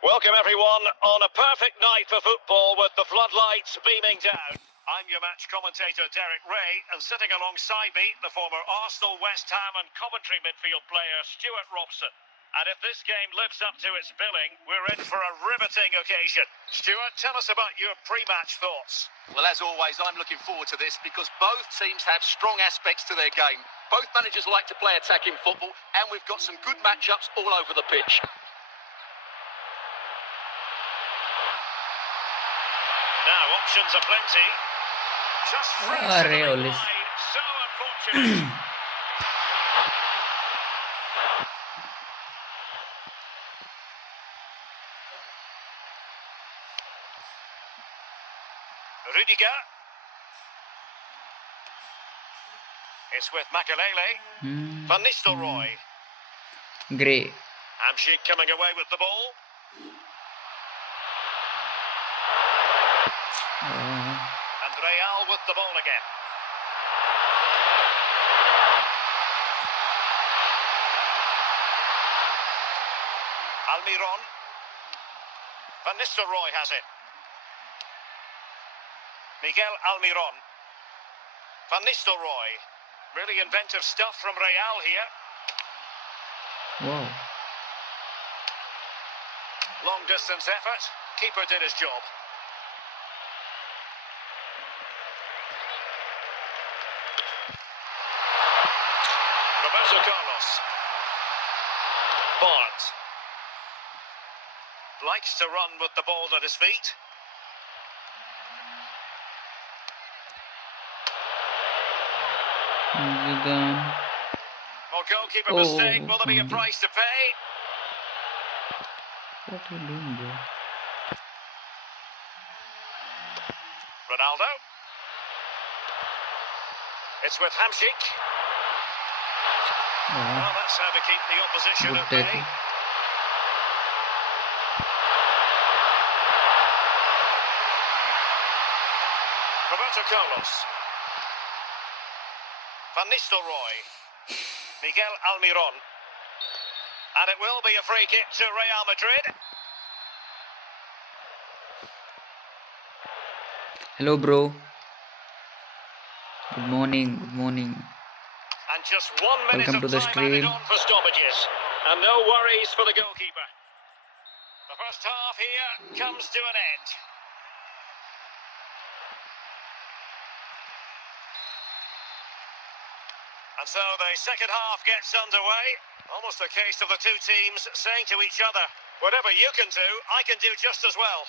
Welcome everyone on a perfect night for football with the floodlights beaming down. I'm your match commentator Derek Ray, and sitting alongside me, the former Arsenal, West Ham and Coventry midfield player Stuart Robson. And if this game lives up to its billing, we're in for a riveting occasion. Stuart, tell us about your pre-match thoughts. Well, as always, I'm looking forward to this because both teams have strong aspects to their game. Both managers like to play attacking football, and we've got some good matchups all over the pitch. Now, options are plenty. Just Ollis. so unfortunate. Rudiger. It's with Makelele. Van Nistelrooy. Great. Hamsik coming away with the ball. And Real with the ball again. Almiron. Van Nistelrooy has it. Miguel Almiron. Van Nistelrooy. Really inventive stuff from Real here. Wow. Long distance effort. Keeper did his job. Roberto Carlos. Barnes. Likes to run with the ball at his feet. Well, goalkeeper mistake. Will there be a price to pay? What are you doing, bro? Ronaldo. It's with Hamsik. Well, that's how to keep the opposition at bay. Roberto Carlos. Van Nistelrooy. Miguel Almiron. And it will be a free kick to Real Madrid. Hello, bro. Good morning. Good morning. And just 1 minute Welcome of to the time stream. added on for stoppages. And no worries for the goalkeeper. The first half here comes to an end. And so the second half gets underway. Almost a case of the two teams saying to each other, whatever you can do, I can do just as well.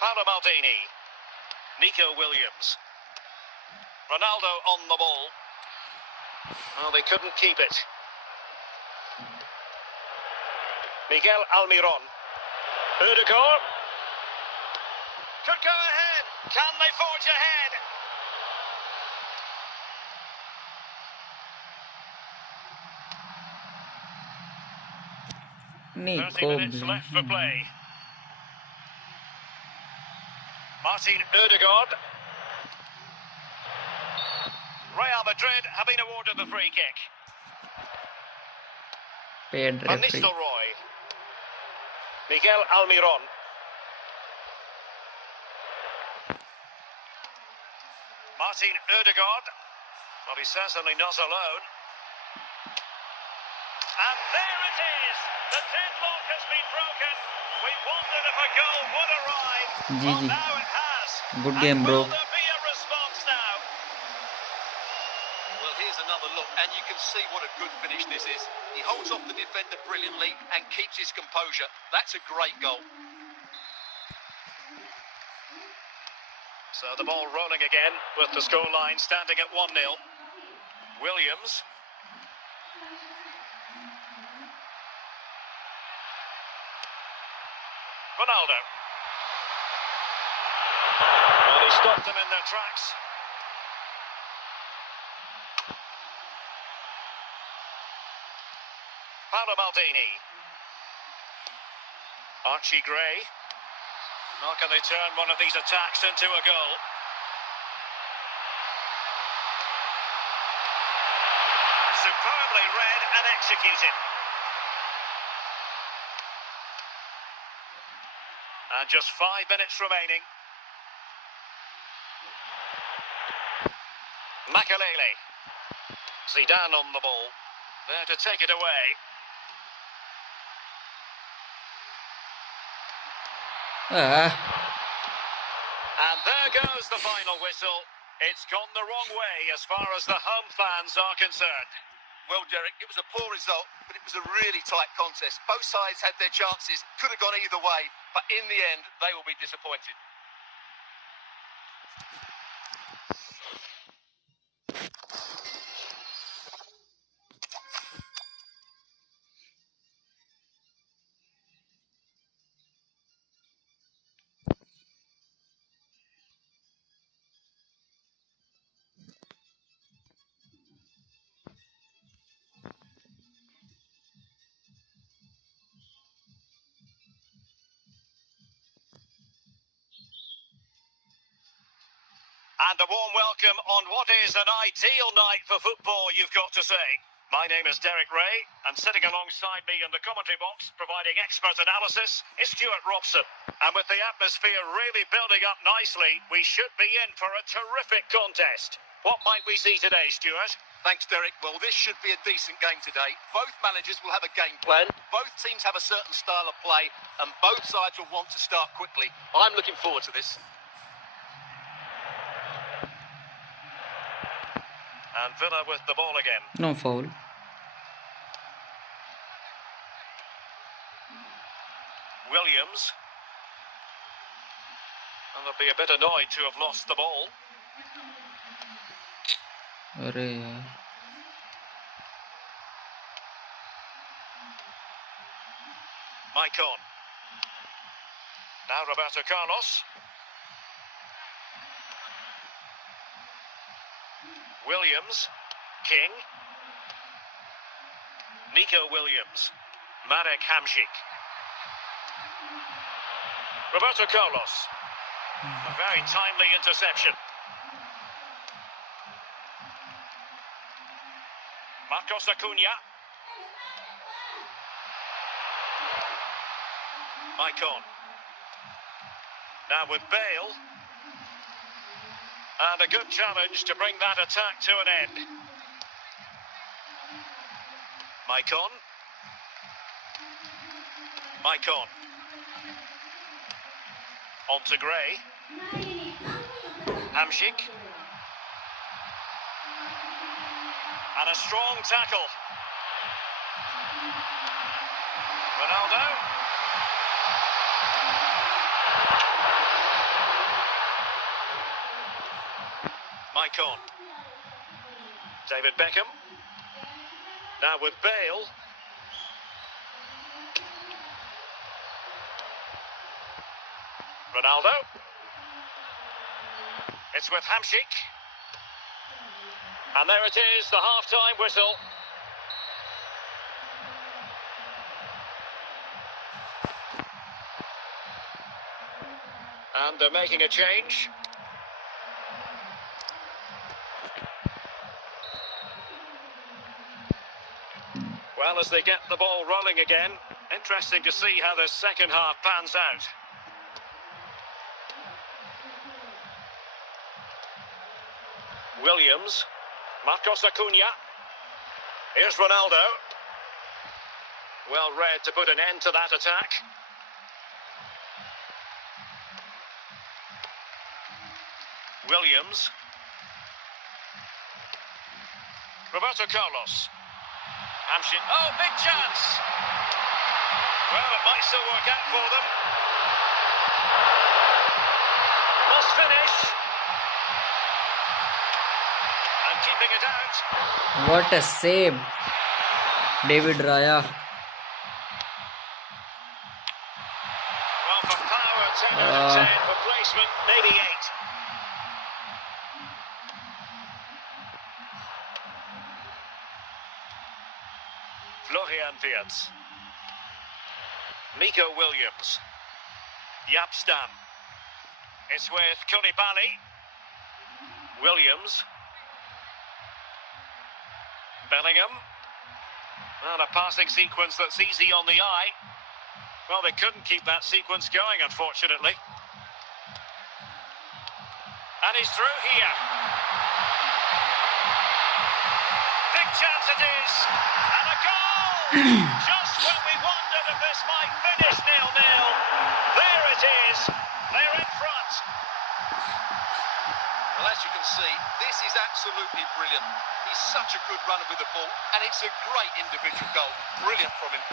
Paolo Maldini. Nico Williams. Ronaldo on the ball. Well, they couldn't keep it. Miguel Almiron. Rudiger. Could go ahead. Can they forge ahead? Nico. 30 minutes left for play. Martin Ødegaard. Real Madrid have been awarded the free kick. Paid Van referee. Nistelrooy. Miguel Almiron. Martin Ødegaard. Well, he's certainly not alone. And there it is! The deadlock has been broken. We wondered if a goal would arrive. Well, GG. now it has. Good game, And bro. will there be a response now? Well, here's another look, and you can see what a good finish this is. He holds off the defender brilliantly and keeps his composure. That's a great goal. So the ball rolling again with the scoreline standing at 1-0. Williams. Ronaldo. Well, he stopped them in their tracks. Paolo Maldini. Archie Gray. How can they turn one of these attacks into a goal? Superbly read and executed. And just 5 minutes remaining. Makalele. Zidane on the ball. There to take it away. And there goes the final whistle. It's gone the wrong way as far as the home fans are concerned. Well, Derek, it was a poor result, but it was a really tight contest. Both sides had their chances, could have gone either way, but in the end, they will be disappointed. And a warm welcome on what is an ideal night for football, you've got to say. My name is Derek Ray, and sitting alongside me in the commentary box, providing expert analysis, is Stuart Robson. And with the atmosphere really building up nicely, we should be in for a terrific contest. What might we see today, Stuart? Thanks, Derek. Well, this should be a decent game today. Both managers will have a game plan. Both teams have a certain style of play, and both sides will want to start quickly. I'm looking forward to this. And Villa with the ball again. No foul. Williams. And they'll be a bit annoyed to have lost the ball. अरे यार Maicon. Now Roberto Carlos. Williams. King. Nico Williams. Marek Hamšík. Roberto Carlos. A very timely interception. Marcos Acuna. Maicon. Now with Bale. And a good challenge to bring that attack to an end. Maicon. Maicon. On to Gray. Hamšík. And a strong tackle. Ronaldo. Maicon. David Beckham. Now with Bale. Ronaldo. It's with Hamšík. And there it is, the half-time whistle. And they're making a change. Well, as they get the ball rolling again, interesting to see how the second half pans out. Williams. Marcos Acuna. Here's Ronaldo. Well read to put an end to that attack. Williams. Roberto Carlos. Hamšík. Oh, big chance! Well, it might still work out for them. Must finish. And keeping it out. What a save, David Raya. Well, for power, 10 out of 10. For placement, maybe 8. Florian Wirtz. Nico Williams. Yapstam. It's with Koulibaly. Williams. Bellingham. And a passing sequence that's easy on the eye. Well, they couldn't keep that sequence going, unfortunately. And he's through here. Big chance it is. And a goal! Just when we wondered if this might finish 0-0. There it is. They're in front. Well, as you can see, this is absolutely brilliant. He's such a good runner with the ball, and it's a great individual goal. Brilliant from him.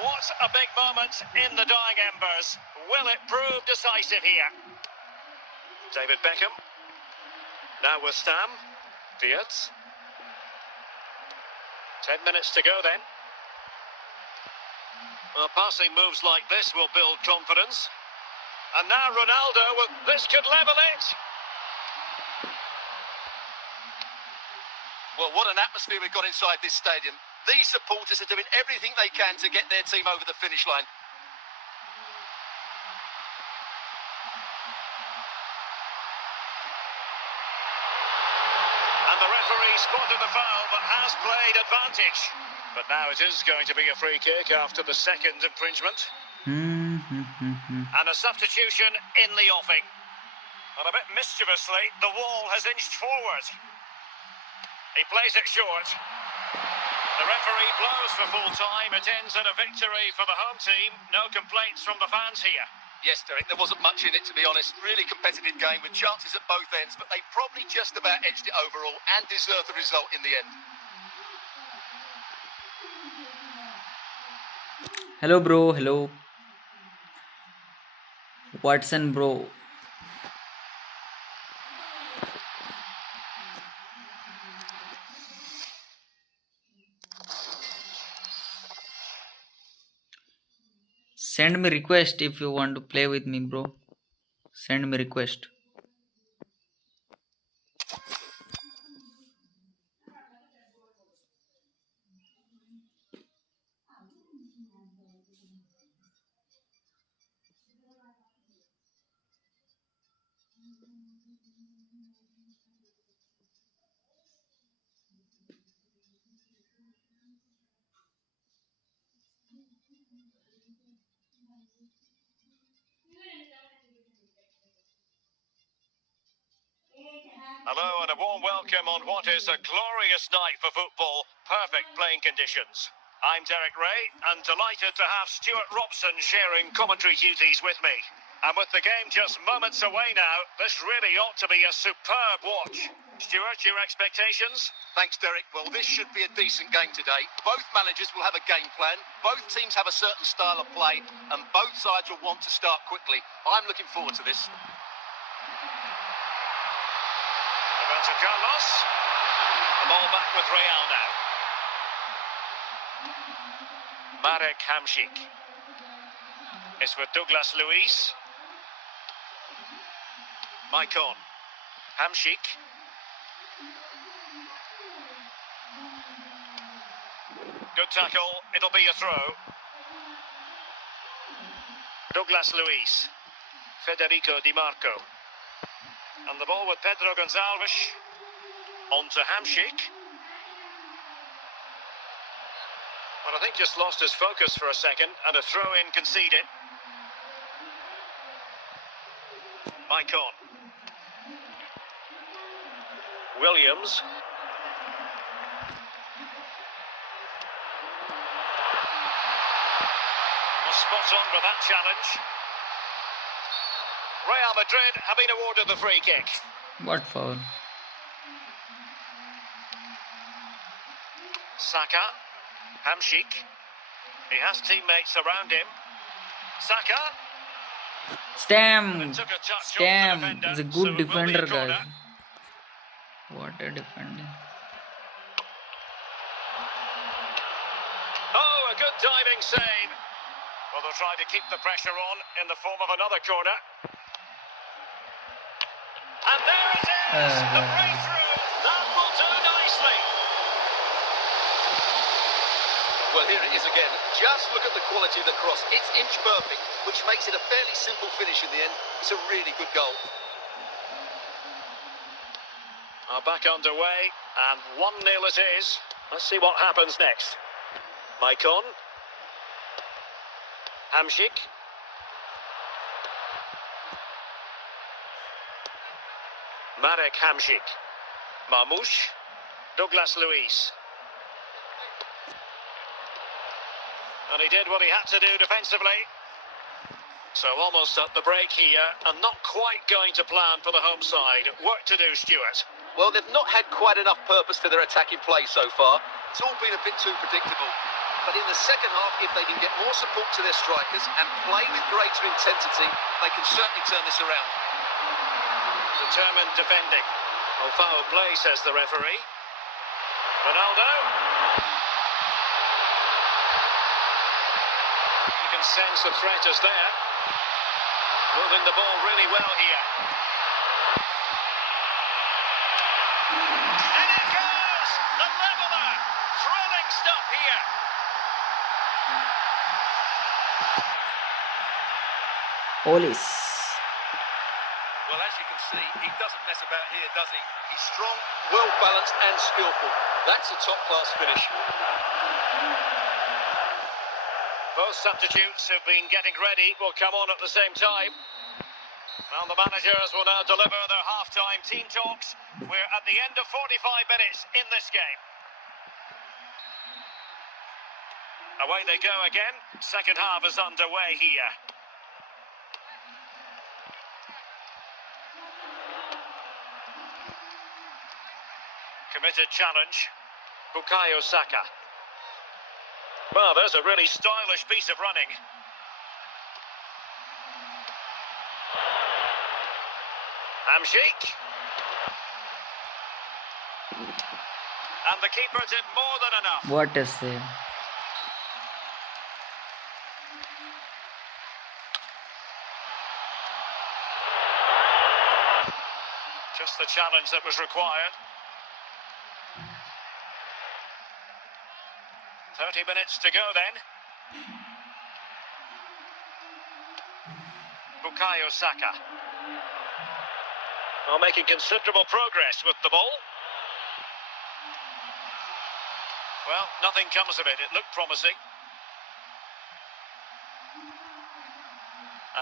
What a big moment in the dying embers. Will it prove decisive here? David Beckham. Now with Stam. Diaz. 10 minutes to go then. Well, passing moves like this will build confidence. And now Ronaldo, this could level it. Well, what an atmosphere we've got inside this stadium. These supporters are doing everything they can to get their team over the finish line. And the referee spotted the foul but has played advantage. But now it is going to be a free kick after the second infringement. And a substitution in the offing. And a bit mischievously, the wall has inched forward. He plays it short. The referee blows for full time. It ends in a victory for the home team. No complaints from the fans here. Yes, Derek, there wasn't much in it, to be honest. Really competitive game with chances at both ends, but they probably just about edged it overall and deserved the result in the end. Hello, bro. Hello. Watson, bro. Send me request if you want to play with me, bro. Send me request. Hello and a warm welcome on what is a glorious night for football. Perfect playing conditions. I'm Derek Ray and delighted to have Stuart Robson sharing commentary duties with me. And with the game just moments away now, this really ought to be a superb watch. Stuart, your expectations? Thanks, Derek. Well, this should be a decent game today. Both managers will have a game plan. Both teams have a certain style of play, and both sides will want to start quickly. I'm looking forward to this. Roberto Carlos. The ball back with Real now. Marek Hamšík. It's with Douglas Luiz. Maicon. Hamšík. Good tackle. It'll be a throw. Douglas Luiz. Federico Di Marco. And the ball with Pedro Gonçalves. On to Hamšík. Well, I think just lost his focus for a second, and a throw-in conceded. Maicon. Williams. Well, spot on with that challenge. Real Madrid have been awarded the free kick. What foul? Saka. Hamšík. He has teammates around him. Saka. Stam. Took a touch off the Stam. defender, He's a so good it will be a defender, corner. guys. What a defending. Oh, a good diving save. Well, they'll try to keep the pressure on in the form of another corner. And there it is! The breakthrough! That will do nicely. Well, here it is again. Just look at the quality of the cross. It's inch perfect, which makes it a fairly simple finish in the end. It's a really good goal. are back underway, and 1-0 it is. Let's see what happens next. Maicon. Hamšík. Marek Hamšík. Marmoush. Douglas Luiz. And he did what he had to do defensively. So almost at the break here, and not quite going to plan for the home side. Work to do, Stuart. Well, they've not had quite enough purpose to their attacking play so far. It's all been a bit too predictable. But in the second half, if they can get more support to their strikers and play with greater intensity, they can certainly turn this around. Determined defending. Well, foul play, says the referee. Ronaldo. You can sense the threat is there. Moving the ball really well here. And it goes! The leveller! Thrilling stuff here. Police. Well, as you can see, he doesn't mess about here, does he? He's strong, well-balanced and skillful. That's a top-class finish. Both substitutes who've been getting ready will come on at the same time. Well, the managers will now deliver their half-time team talks. We're at the end of 45 minutes in this game. Away they go again. Second half is underway here. Committed challenge. Bukayo Saka. Well, there's a really stylish piece of running. Hamšík. And the keeper did more than enough. What a save. Just the challenge that was required. 30 minutes to go then. Bukayo Saka. Well, making considerable progress with the ball. Well, nothing comes of it. It looked promising.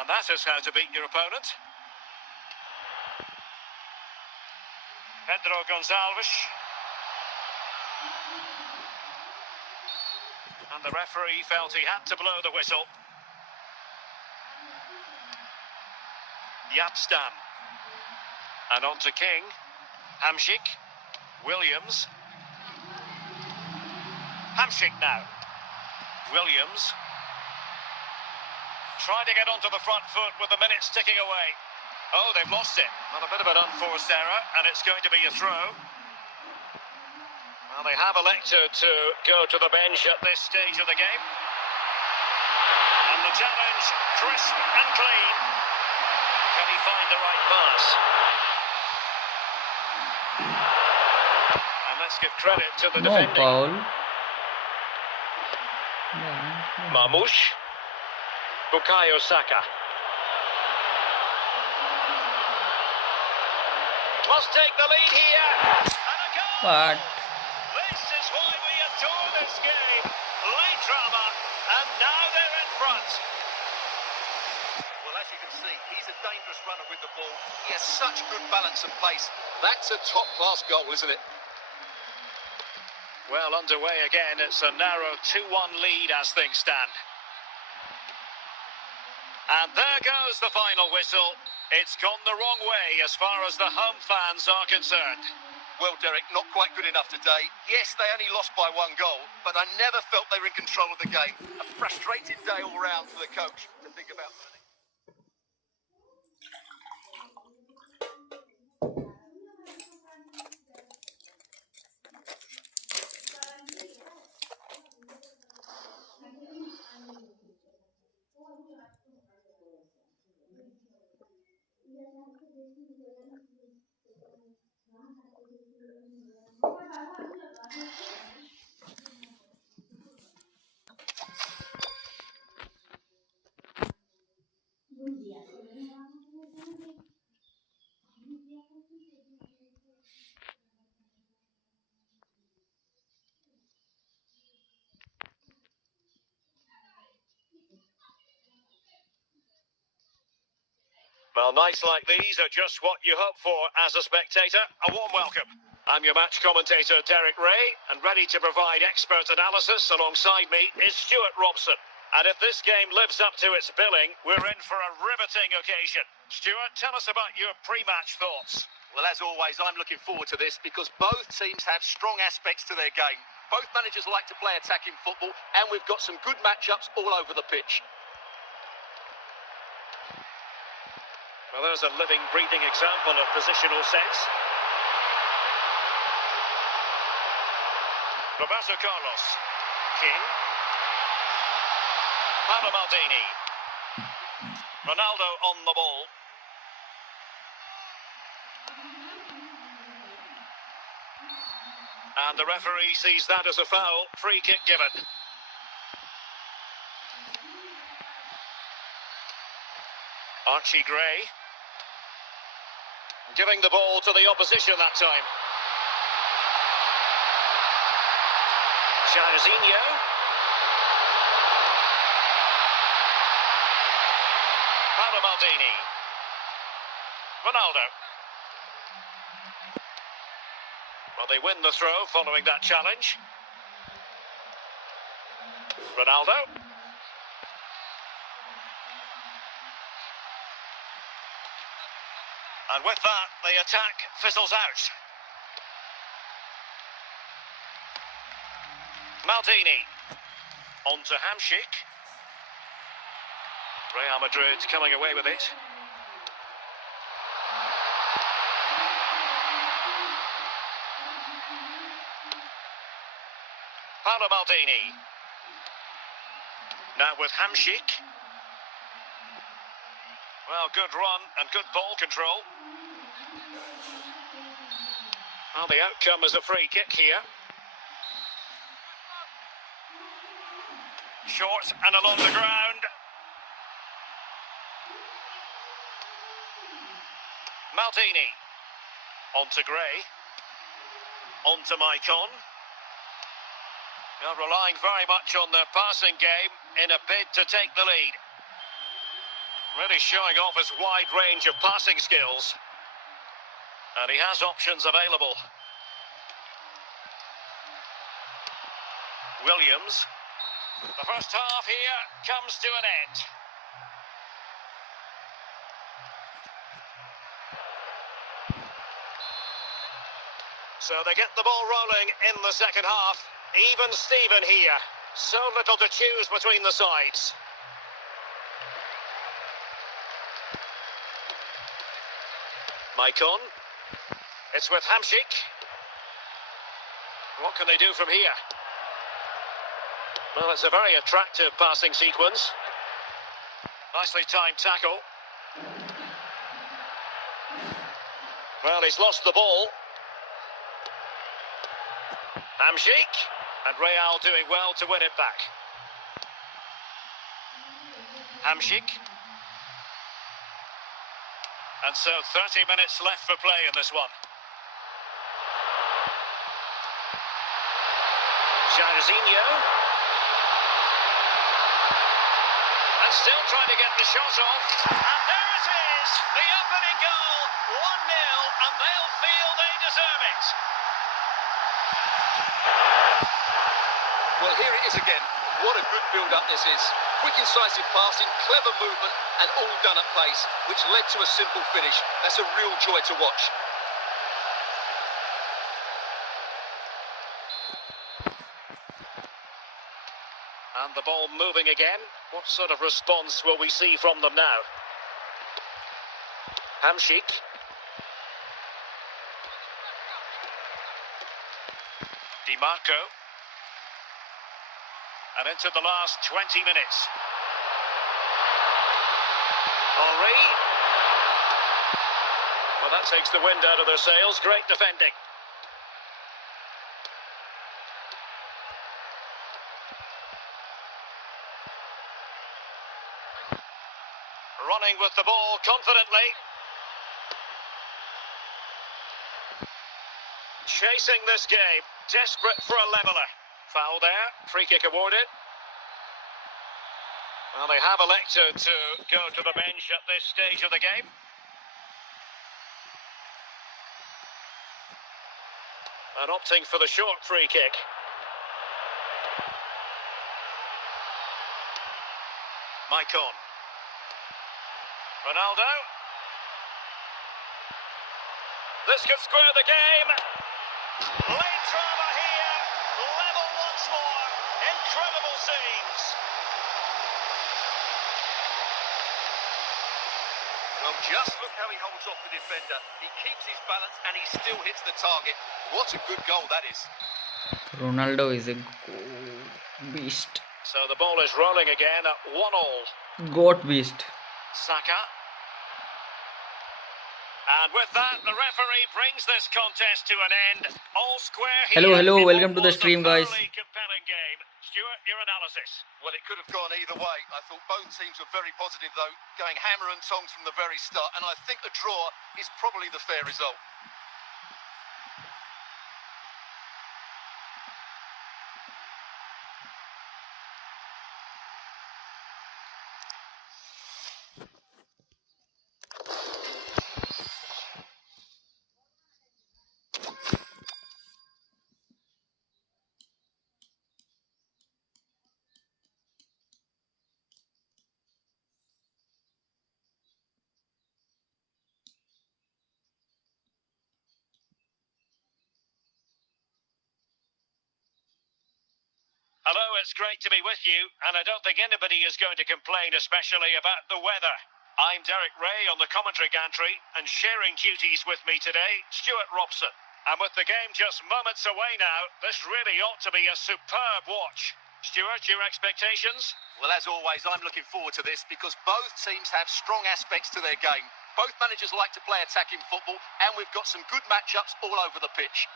And that is how to beat your opponent. Pedro Gonçalves. And the referee felt he had to blow the whistle. Yapstam. And on to King. Hamšík. Williams. Hamšík now. Williams. Trying to get onto the front foot with the minutes ticking away. Oh, they've lost it. Well, a bit of an unforced error, and it's going to be a throw. Well, they have elected to go to the bench at this stage of the game. And the challenge, crisp and clean. Can he find the right pass? And let's give credit to the No defending. foul. Marmoush. Bukayo Saka. Must take the lead here. And a goal! But This is why we adore this game. Late drama, and now they're in front. Well, as you can see, he's a dangerous runner with the ball. He has such good balance and pace. That's a top-class goal, isn't it? Well, underway again. It's a narrow 2-1 lead as things stand. And there goes the final whistle. It's gone the wrong way as far as the home fans are concerned. Well, Derek, not quite good enough today. Yes, they only lost by 1 goal, but I never felt they were in control of the game. A frustrating day all round for the coach to think about. Well, nights like these are just what you hope for as a spectator. A warm welcome. I'm your match commentator, Derek Ray, and ready to provide expert analysis alongside me is Stuart Robson. And if this game lives up to its billing, we're in for a riveting occasion. Stuart, tell us about your pre-match thoughts. Well, as always, I'm looking forward to this because both teams have strong aspects to their game. Both managers like to play attacking football, and we've got some good matchups all over the pitch. Well, there's a living, breathing example of positional sense. Roberto Carlos. King. Paolo Maldini. Ronaldo on the ball. And the referee sees that as a foul. Free kick given. Archie Gray. Giving the ball to the opposition that time. Jairzinho. Paolo Maldini. Ronaldo. Well, they win the throw following that challenge. Ronaldo. And with that, the attack fizzles out. Maldini. On to Hamšík. Real Madrid coming away with it. Paolo Maldini. Now with Hamšík. Well, good run and good ball control. Well, the outcome is a free kick here. Short and along the ground. Maldini. On to Gray. On to Maicon. They're relying very much on their passing game in a bid to take the lead. Really showing off his wide range of passing skills. And he has options available. Williams. The first half here comes to an end. So they get the ball rolling in the second half. Even Steven here. So little to choose between the sides. Maicon. It's with Hamšík. What can they do from here? Well, it's a very attractive passing sequence. Nicely timed tackle. Well, he's lost the ball. Hamšík. And Real doing well to win it back. Hamšík. And so 30 minutes left for play in this one. Jairzinho. And still trying to get the shot off. And there it is, the opening goal, 1-0, and they'll feel they deserve it. Well, here it is again. What a good build-up this is. Quick, incisive passing, clever movement, and all done at pace, which led to a simple finish. That's a real joy to watch. And the ball moving again. What sort of response will we see from them now? Hamšík. Di Marco. And into the last 20 minutes. Henry. Well, that takes the wind out of their sails. Great defending. Running with the ball confidently. Chasing this game. Desperate for a leveller. Foul there. Free kick awarded. Well, they have elected to go to the bench at this stage of the game. And opting for the short free kick. Maicon. Ronaldo. This could square the game. Late drama here. Level once more. Incredible scenes. Well, just look how he holds off the defender. He keeps his balance and he still hits the target. What a good goal that is. Ronaldo is a beast. So the ball is rolling again at 1-1. Goat beast. Saka. And with that, the referee brings this contest to an end. All square here. Hello, in welcome what to the was a stream, guys. thoroughly compelling game. Stuart, your analysis. Well, it could have gone either way. I thought both teams were very positive, though, going hammer and tongs from the very start. And I think a draw is probably the fair result. Hello, it's great to be with you, and I don't think anybody is going to complain, especially about the weather. I'm Derek Ray on the commentary gantry, and sharing duties with me today, Stuart Robson. And with the game just moments away now, this really ought to be a superb watch. Stuart, your expectations? Well, as always, I'm looking forward to this because both teams have strong aspects to their game. Both managers like to play attacking football, and we've got some good matchups all over the pitch.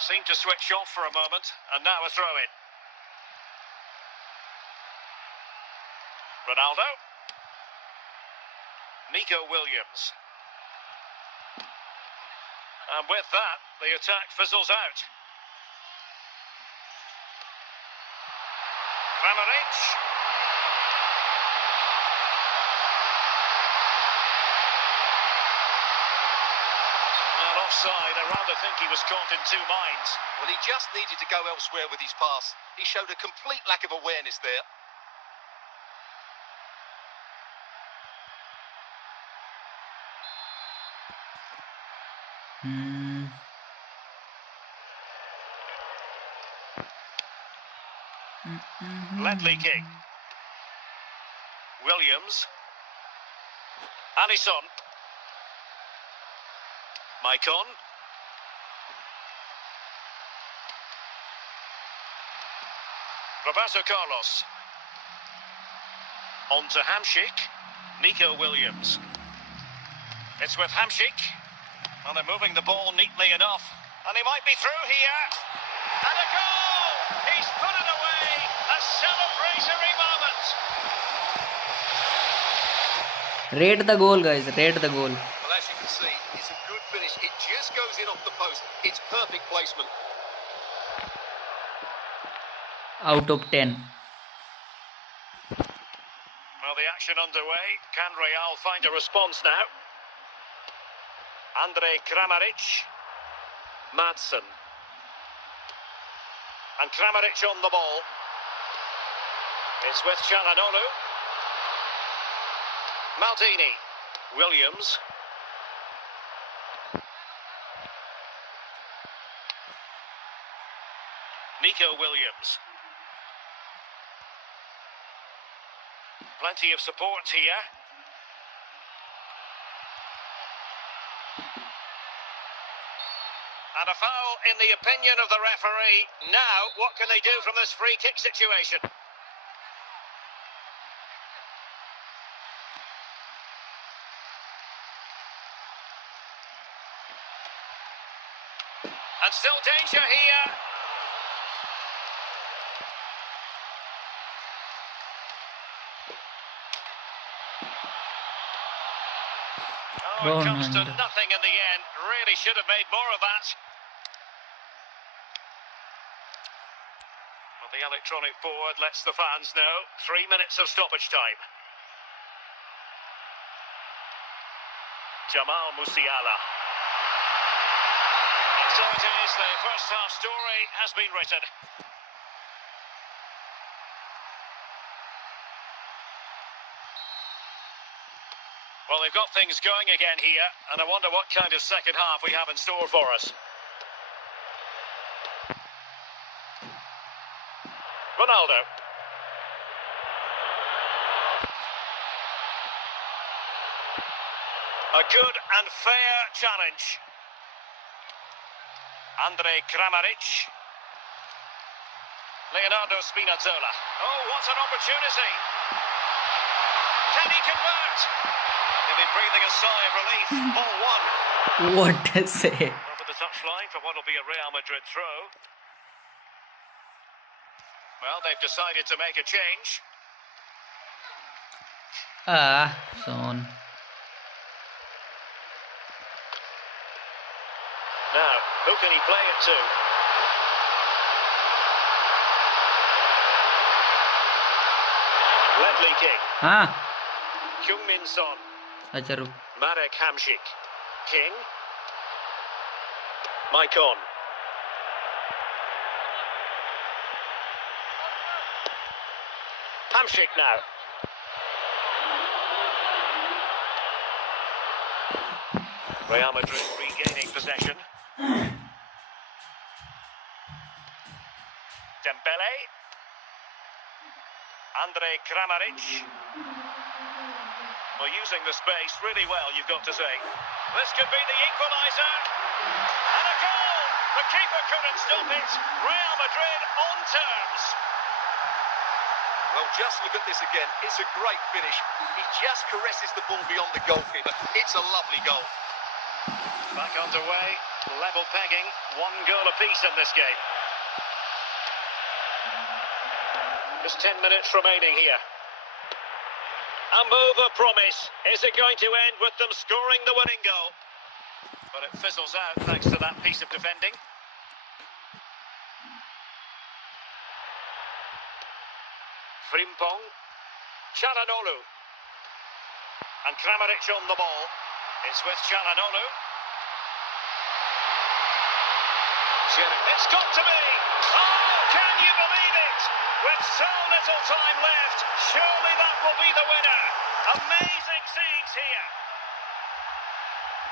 Seemed to switch off for a moment, and now a throw-in. Ronaldo. Nico Williams. And with that, the attack fizzles out. Kramaric. And offside, I rather think he was caught in two minds. Well, he just needed to go elsewhere with his pass. He showed a complete lack of awareness there. Ledley King. Williams. Alisson. Maicon. Roberto Carlos. On to Hamsik. Nico Williams. It's with Hamsik. And they're moving the ball neatly enough. And he might be through here. And a goal! He's put it away. A celebratory moment. Rate the goal, guys. Rate the goal. Well, as you can see, it's a good finish. It just goes in off the post. It's perfect placement. Out of 10. Well, the action underway. Can Real find a response now? Andre Kramaric. Madsen. And Kramaric on the ball. It's with Çalhanoğlu. Maldini. Williams. Nico Williams. Plenty of support here. And a foul in the opinion of the referee. Now, what can they do from this free kick situation? And still danger here. Oh, it comes to nothing in the end. Really should have made more of that. Well, the electronic board lets the fans know. 3 minutes of stoppage time. Jamal Musiala. it is, the first half story has been written. Well, they've got things going again here, and I wonder what kind of second half we have in store for us. Ronaldo. A good and fair challenge. Andrej Kramaric. Leonardo Spinazzola. Oh, what an opportunity. Can he convert? He'll be breathing a sigh of relief. Ball one. What a save. Over the touchline for what will be a Real Madrid throw. Well, they've decided to make a change. Son. Now, who can he play it to? Ledley King. Heung-min Son. अच्छा रुक. Marek Hamšík. King. Maicon. Hamšík now. Real Madrid regaining possession. Dembele. Andrej Kramaric. Well, using the space really well, you've got to say. This could be the equaliser. And a goal! The keeper couldn't stop it. Real Madrid on terms. Well, just look at this again. It's a great finish. He just caresses the ball beyond the goalkeeper. It's a lovely goal. Back underway, level pegging, 1 goal apiece in this game. Just 10 minutes remaining here. A move of promise. Is it going to end with them scoring the winning goal? But it fizzles out thanks to that piece of defending. Frimpong. Çalhanoğlu. And Kramaric on the ball. It's with Çalhanoğlu. It's got to be! Oh, can you believe it? With so little time left, surely that will be the winner. Amazing scenes here.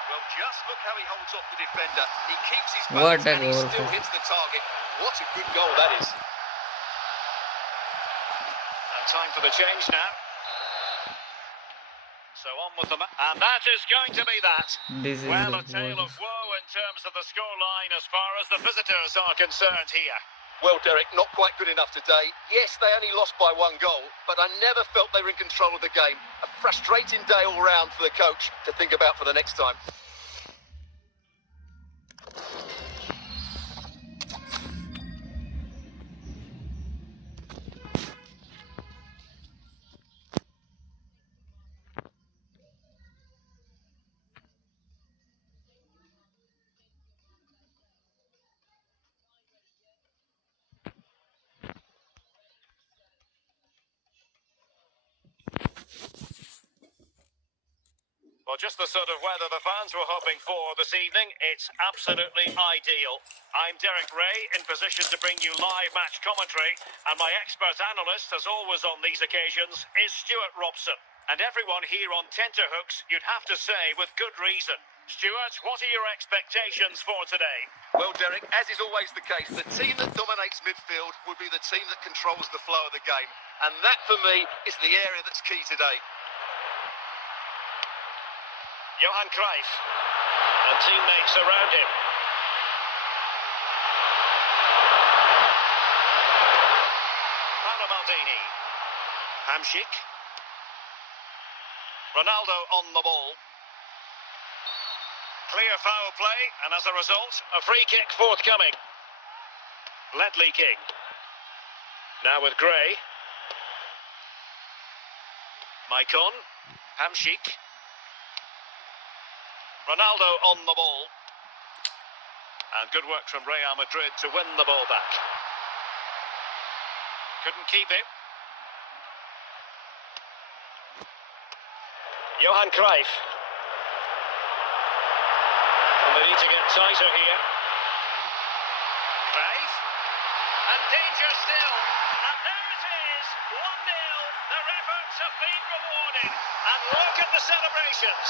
Well, just look how he holds off the defender. He keeps his What balance a and he goal. still hits the target. What a good goal that is. And time for the change now. So on with them, and that is going to be that. This is Well, the a tale goal. of woe in terms of the scoreline as far as the visitors are concerned here. Well, Derek, not quite good enough today. Yes, they only lost by 1 goal, but I never felt they were in control of the game. A frustrating day all round for the coach to think about for the next time. Well, just the sort of weather the fans were hoping for this evening. It's absolutely ideal. I'm Derek Ray, in position to bring you live match commentary, and my expert analyst, as always on these occasions, is Stuart Robson. And everyone here on tenterhooks, you'd have to say, with good reason. Stuart, what are your expectations for today? Well, Derek, as is always the case, the team that dominates midfield would be the team that controls the flow of the game. And that, for me, is the area that's key today. Johan Cruyff and teammates around him. Paolo Maldini. Hamšík. Ronaldo on the ball. Clear foul play, and as a result, a free kick forthcoming. Ledley King. Now with Gray. Maicon. Hamšík. Ronaldo on the ball. And good work from Real Madrid to win the ball back. Couldn't keep it. Johan Cruyff. And they need to get tighter here. Crave. And danger still. And there it is, 1-0. Their efforts have been rewarded. And look at the celebrations.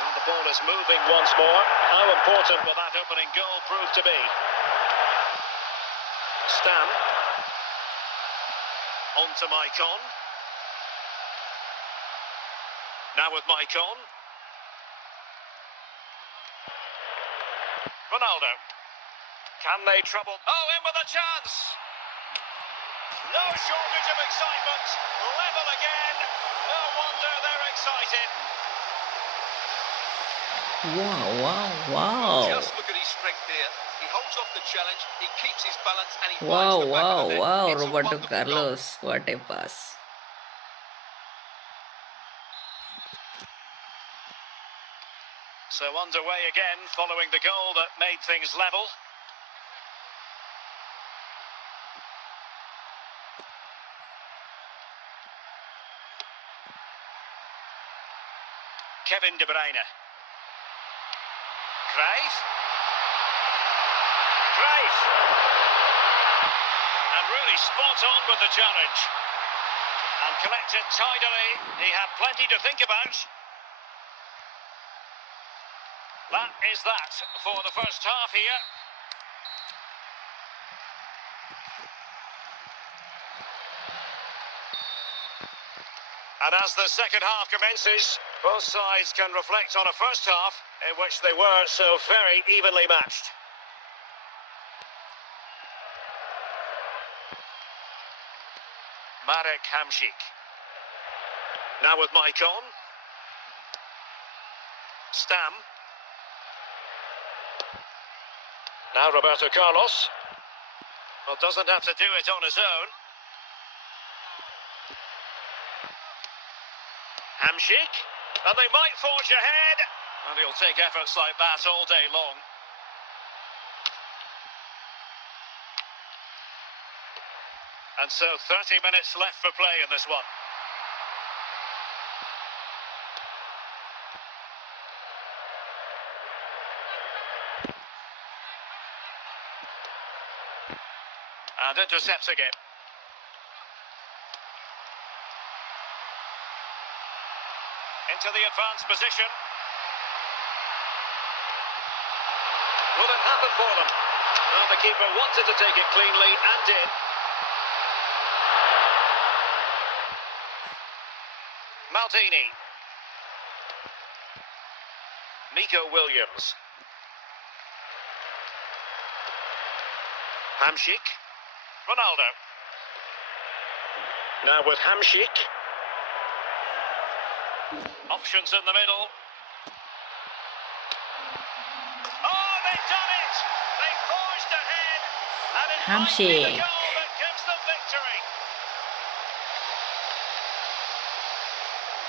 And the ball is moving once more. How important will that opening goal prove to be? Stam. On to Maicon. Now with Maicon. Ronaldo. Can they trouble? Oh, in with a chance! No shortage of excitement. Level again. No wonder they're excited. Wow. Just look at his strength here. He holds off the challenge, he keeps his balance, and he finds the back of the net. Wow. It's a Roberto wonderful goal. Carlos. What a pass. So underway again following the goal that made things level. Kevin De Bruyne. Crave. And really spot on with the challenge. And collected tidily. He had plenty to think about. That is that for the first half here. And as the second half commences, both sides can reflect on a first half in which they were so very evenly matched. Marek Hamšík. Now with Maicon. Stam. Now Roberto Carlos. Well, doesn't have to do it on his own. Hamšík. And they might forge ahead. And he'll take efforts like that all day long. And so 30 minutes left for play in this one. And intercepts again. Into the advanced position. Will it happen for them? Well, the keeper wanted to take it cleanly and did. Maldini. Nico Williams. Hamšík. Ronaldo. Now with Hamšík. Options in the middle. Oh, they've done it! They forged ahead. And it might be the Hamšík. goal that gives them victory.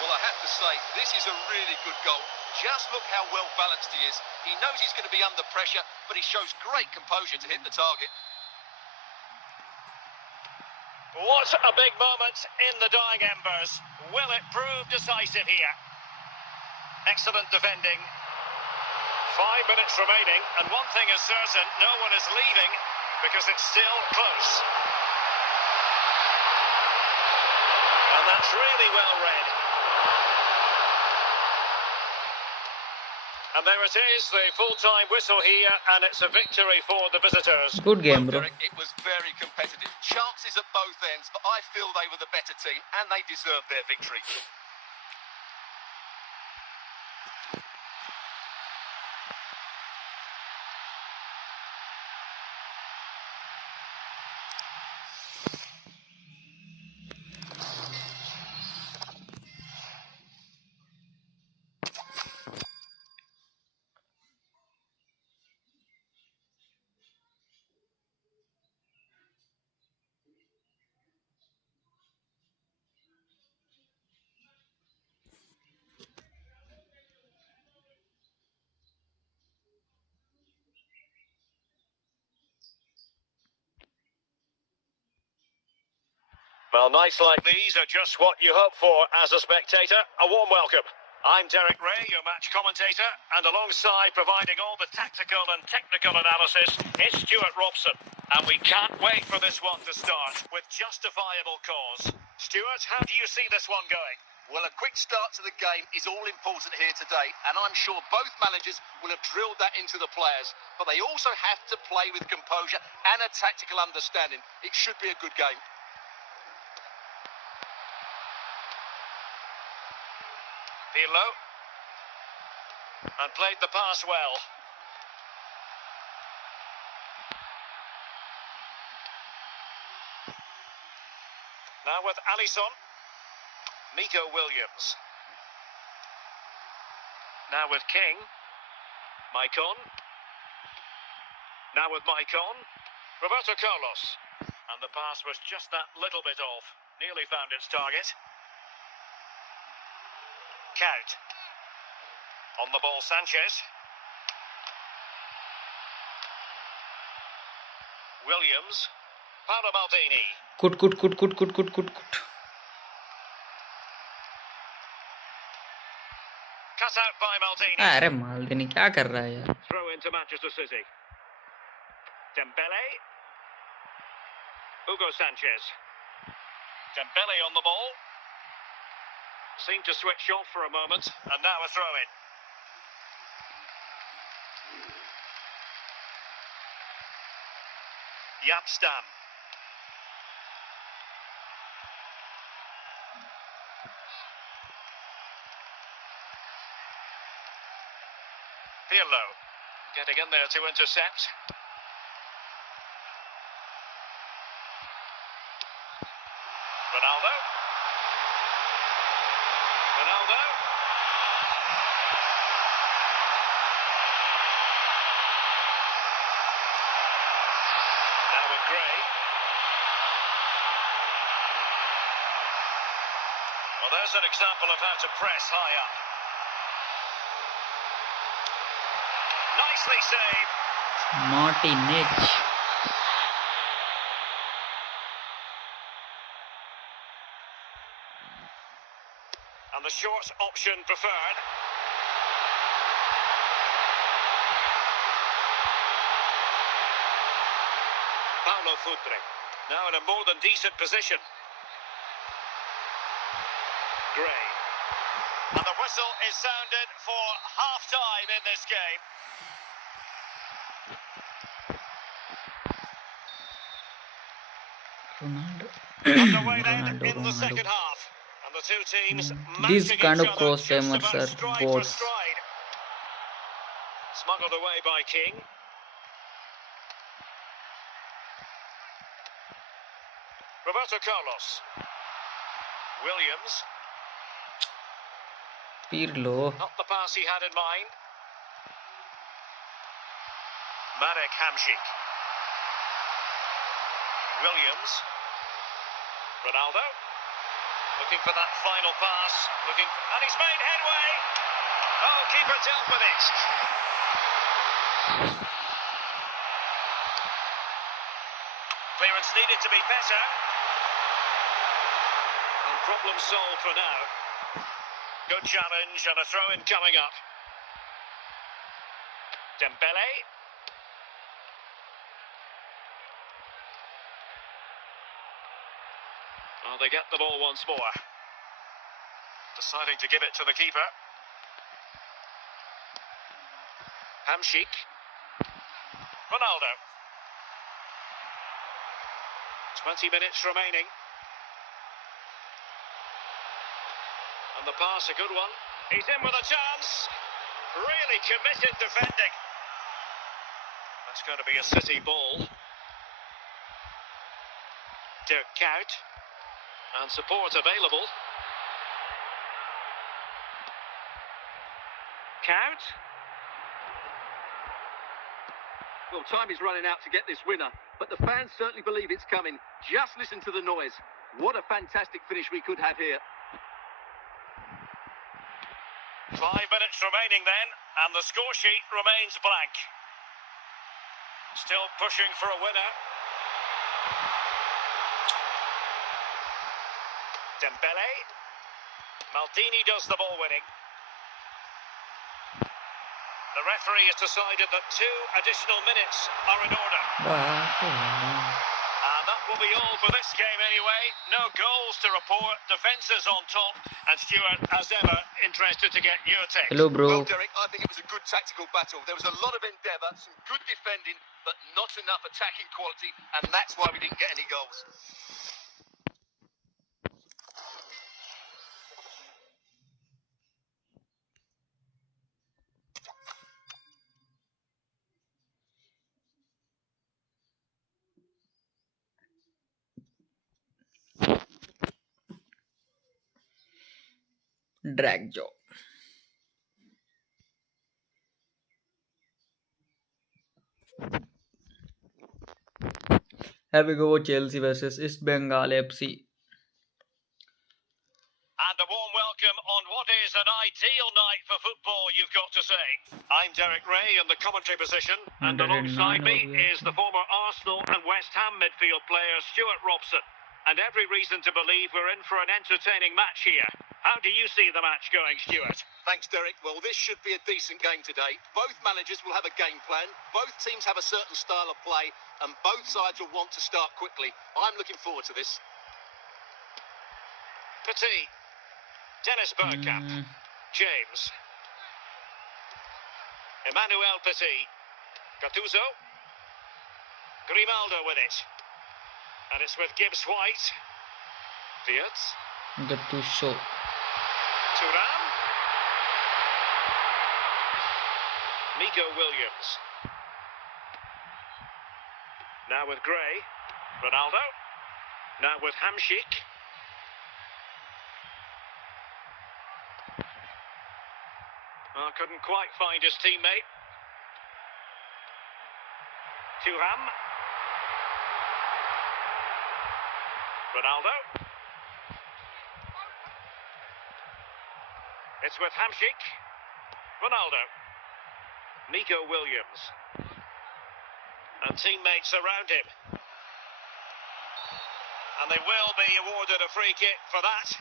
Well, I have to say, this is a really good goal. Just look how well balanced he is. He knows he's going to be under pressure, but he shows great composure to hit the target. What a big moment in the dying embers. Will it prove decisive here? Excellent defending. 5 minutes remaining, and one thing is certain, no one is leaving because it's still close. And that's really well read. And there it is, the full-time whistle here, and it's a victory for the visitors. Good game, Well, bro. Derek, it was very competitive. Chances at both ends, but I feel they were the better team, and they deserved their victory. Well, nights like these are just what you hope for as a spectator. A warm welcome. I'm Derek Ray, your match commentator, and alongside providing all the tactical and technical analysis is Stuart Robson. And we can't wait for this one to start with justifiable cause. Stuart, how do you see this one going? Well, a quick start to the game is all important here today, and I'm sure both managers will have drilled that into the players. But they also have to play with composure and a tactical understanding. It should be a good game. Pirlo. And played the pass well. Now with Alisson. Nico Williams. Now with King. Maicon. Now with Maicon. Roberto Carlos. And the pass was just that little bit off. Nearly found its target. Count. On the ball, Sanchez. Williams. Paolo Maldini. Good. Cut out by Maldini. अरे मालदीनी क्या कर रहा है यार? Throw into Manchester City. Dembele. Hugo Sanchez. Dembele on the ball. Seemed to switch off for a moment, and now a throw-in. Jaap Stam. Pirlo getting in there to intercept. Ronaldo. Now with Gray. Well, there's an example of how to press high up. Nicely saved. Naughty Nick. And the short option preferred. Paulo Futre. Now in a more than decent position. Gray. And the whistle is sounded for half-time in this game. Underway then in the second half. And the two teams These matching kind each of other cross just timers about are stride for bots. stride. Smuggled away by King. Roberto Carlos. Williams. Pirlo. Not the pass he had in mind. Marek Hamšík. Williams. Ronaldo. Looking for that final pass. And he's made headway. Oh, keeper dealt with it. Clearance needed to be better. And problem solved for now. Good challenge and a throw-in coming up. Dembele. Oh, they get the ball once more. Deciding to give it to the keeper. Hamšík. Ronaldo. 20 minutes remaining. And the pass, a good one. He's in with a chance. Really committed defending. That's going to be a City ball. Dirk Kuyt. And support available. Kuyt. Well, time is running out to get this winner, but the fans certainly believe it's coming. Just listen to the noise. What a fantastic finish we could have here. 5 minutes remaining then, and the score sheet remains blank. Still pushing for a winner. Dembele. Maldini does the ball winning. The referee has decided that 2 additional minutes are in order. And that will be all for this game anyway. No goals to report, defences on top. And Stuart, as ever, interested to get your take. Hello, Well, bro. Derek, I think it was a good tactical battle. There was a lot of endeavour, some good defending, but not enough attacking quality, and that's why we didn't get any goals. Drag job. Here we go, Chelsea versus East Bengal FC. And a warm welcome on what is an ideal night for football, you've got to say. I'm Derek Ray in the commentary position, and 109 alongside me over here. is the former Arsenal and West Ham midfield player Stuart Robson. And every reason to believe we're in for an entertaining match here. How do you see the match going, Stuart? Thanks, Derek. Well, this should be a decent game today. Both managers will have a game plan. Both teams have a certain style of play, and both sides will want to start quickly. I'm looking forward to this. Petit. Dennis Bergkamp. James. Emmanuel Petit. Gattuso. Grimaldo with it. And it's with Gibbs White. Fiat. Gattuso. Thuram. Nico Williams. Now with Gray. Ronaldo. Now with Hamšík. Couldn't quite find his teammate. Thuram. Ronaldo. It's with Hamšík. Ronaldo. Nico Williams. And teammates around him. And they will be awarded a free kick for that.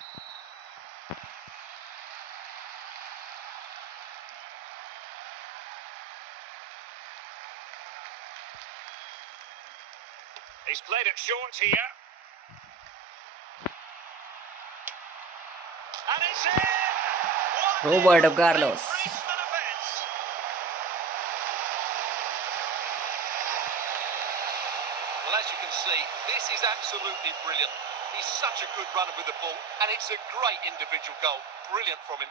He's played it short here. And it's in! Roberto Carlos. Breaks the defence. Well, as you can see, this is absolutely brilliant. He's such a good runner with the ball, and it's a great individual goal. Brilliant from him.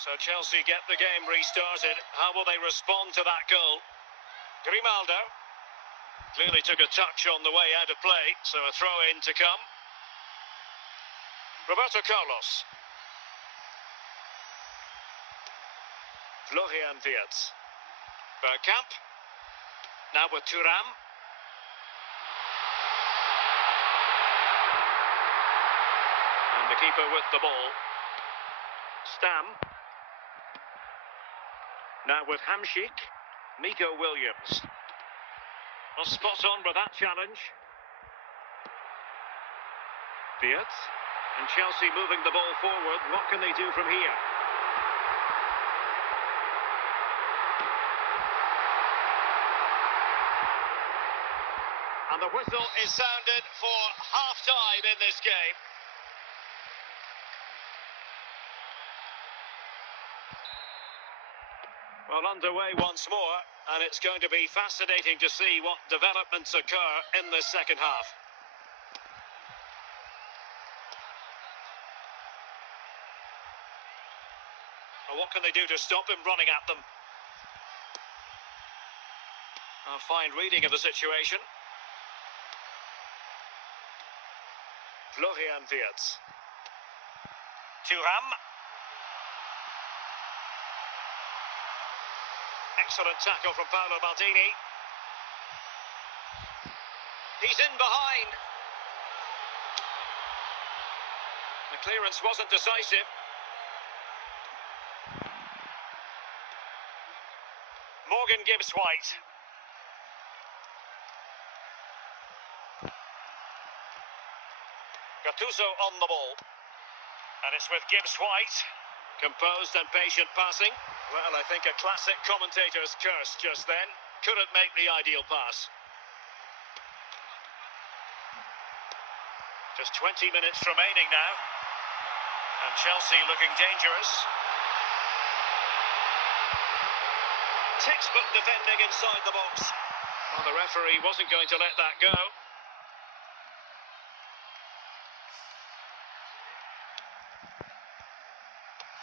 So Chelsea get the game restarted. How will they respond to that goal? Grimaldo clearly took a touch on the way out of play, so a throw-in to come. Roberto Carlos. Florian Wirtz. Bergkamp. Now with Thuram. And the keeper with the ball. Stam. Now with Hamšík. Nico Williams. Well, spot on with that challenge. Wirtz. And Chelsea moving the ball forward. What can they do from here? And the whistle is sounded for half-time in this game. Well, underway once more, and it's going to be fascinating to see what developments occur in this second half. Well, what can they do to stop him running at them? A fine reading of the situation. Florian Wirtz. Thuram. Excellent tackle from Paolo Maldini. He's in behind. The clearance wasn't decisive. Morgan Gibbs White. Gattuso on the ball. And it's with Gibbs White. Composed and patient passing. Well, I think a classic commentator's curse just then. Couldn't make the ideal pass. Just 20 minutes remaining now. And Chelsea looking dangerous. Textbook defending inside the box. Well, the referee wasn't going to let that go.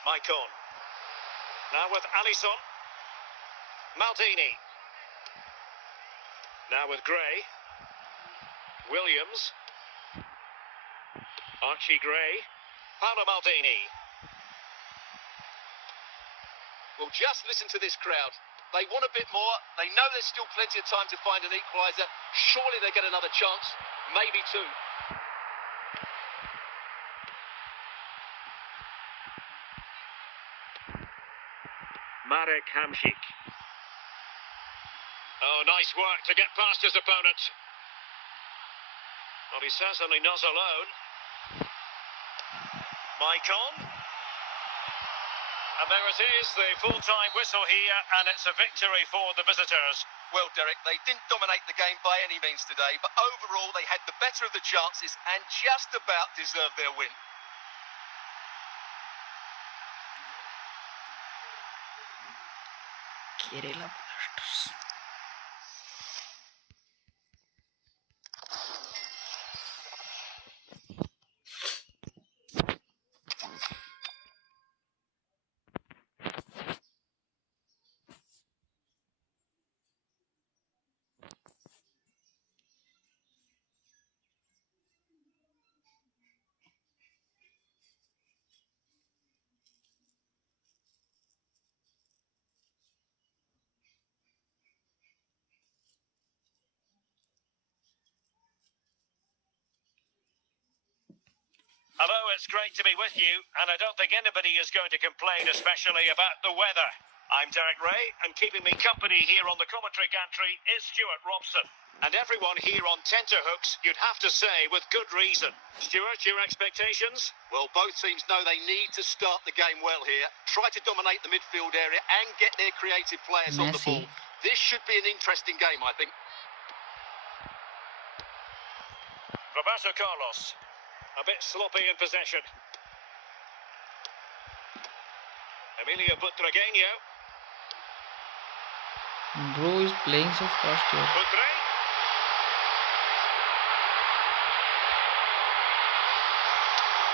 Maicon. Now with Alisson. Maldini. Now with Gray. Williams. Archie Gray. Paolo Maldini. Well, just listen to this crowd. They want a bit more. They know there's still plenty of time to find an equaliser. Surely they get another chance. Maybe two. Marek Hamšík. Oh, nice work to get past his opponent. Well, he's certainly not alone. Maicon. And there it is, the full-time whistle here, and it's a victory for the visitors. Well, Derek, they didn't dominate the game by any means today, but overall they had the better of the chances and just about deserved their win. Kerala Blasters. Hello, it's great to be with you, and I don't think anybody is going to complain, especially about the weather. I'm Derek Ray, and keeping me company here on the commentary gantry is Stuart Robson. And everyone here on tenterhooks, you'd have to say, with good reason. Stuart, your expectations? Well, both teams know they need to start the game well here. Try to dominate the midfield area and get their creative players on the ball. This should be an interesting game, I think. Roberto Carlos. A bit sloppy in possession. Emilio Butragueño. Bro is playing so fast here. Butre.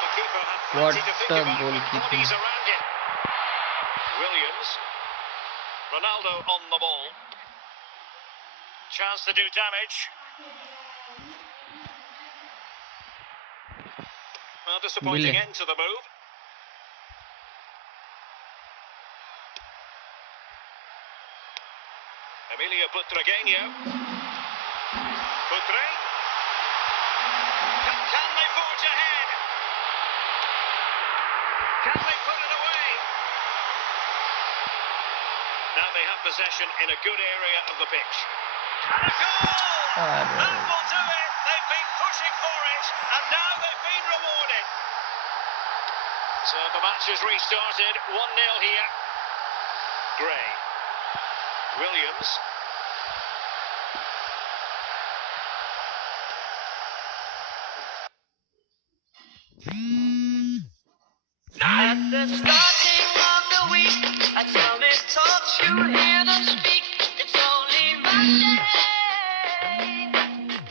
The keeper had plenty to think about with bodies around him. Williams. Ronaldo on the ball. Chance to do damage. Well, disappointing end to the move. Emilio Butragueño. Butre. Can they forge ahead? Can they put it away? Now they have possession in a good area of the pitch. And a goal! That will do it. They've been pushing for it, and now they've been rewarded. So the match has restarted, 1-0 here. Gray. Williams. At the starting of the week, I tell me, talk you here.